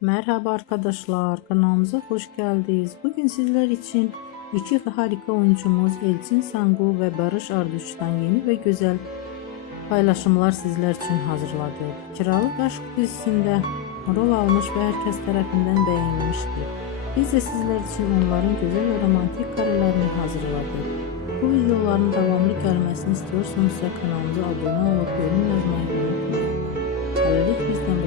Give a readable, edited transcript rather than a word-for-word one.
Merhaba arkadaşlar, kanalımıza hoş geldiniz. Bugün sizler için iki harika oyuncumuz Elçin Sangu ve Barış Arduç'tan yeni ve güzel paylaşımlar sizler için hazırladık. Kiralık Aşk dizisinde rol almış ve herkes tarafından beğenilmişti. Biz de sizler için onların güzel ve romantik karelerini hazırladık. Bu videoların devamlı gelmesini istiyorsanız kanalımıza abone olup yorum yazmayı unutmayın. Böylelikle